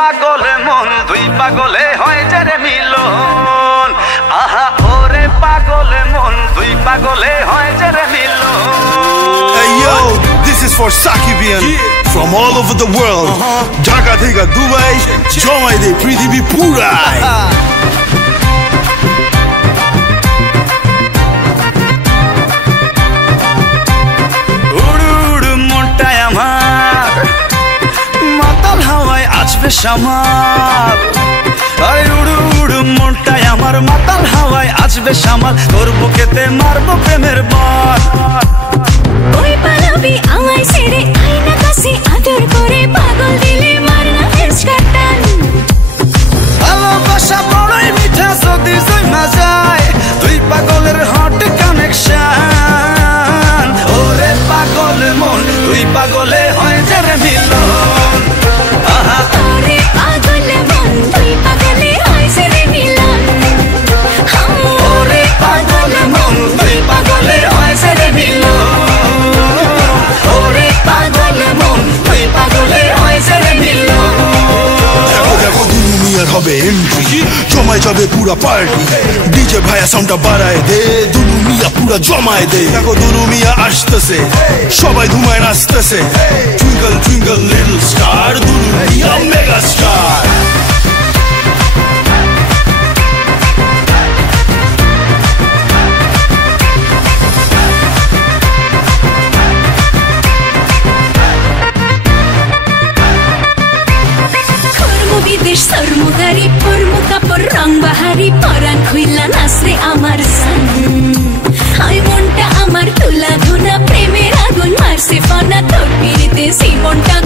পাগলে মন দুই পাগলে হয় যে রে মিলন আহা ওরে পাগলে মন দুই পাগলে হয় যে রে মিলন Hey yo, this is for Sakibian from all over the world. Dhaka theka Dubai, jomai de prithibi purai. শামাল আরে উড়ু উড়ু মনটাই আমার মাতাল হাওয়ায় আসবে শামাল তোর বুকেতে মারবো প্রেমের বান ওই পালাবি আমায় ছেড়ে আয়না কাছে আদর করে পাগল দিলে মারনা ফেসকাটান ভালোবাসা বড়ই মিঠা যদি জমা যায় দুই পাগলের হট কানেকশন ওরে পাগল মন দুই পাগলে হয় যে রে মিলন আহা ওরে পাগল মন দুই পাগলে হয় যে রে মিলন ওরে পাগল মন দুই পাগলে হয় যে রে মিলন ওরে পাগল মন দুই পাগলে হয় যে রে মিলন দেখো দেখো দুলু মিয়ার হবে এন্ট্রি জমায় যাবে পুরা পার্টি ডিজে ভাইয়া সাউন্ডটা বাড়ায় দে দুলু মিয়া পুরা জমায় দে দেখো দুলু মিয়া আসতেছে সবাই ধুমায় নাচতেছে twinkle twinkle little star Dulu Mia mega star বিদেশ সরমুদারি পরমু কাপড় রং বাহারি পরান খুইলা নাচরে আমার সান হাই মনটা আমার তুলা ধুনা প্রেমের আগুন মারছে ফনা তোর পিড়িতে জীবনটা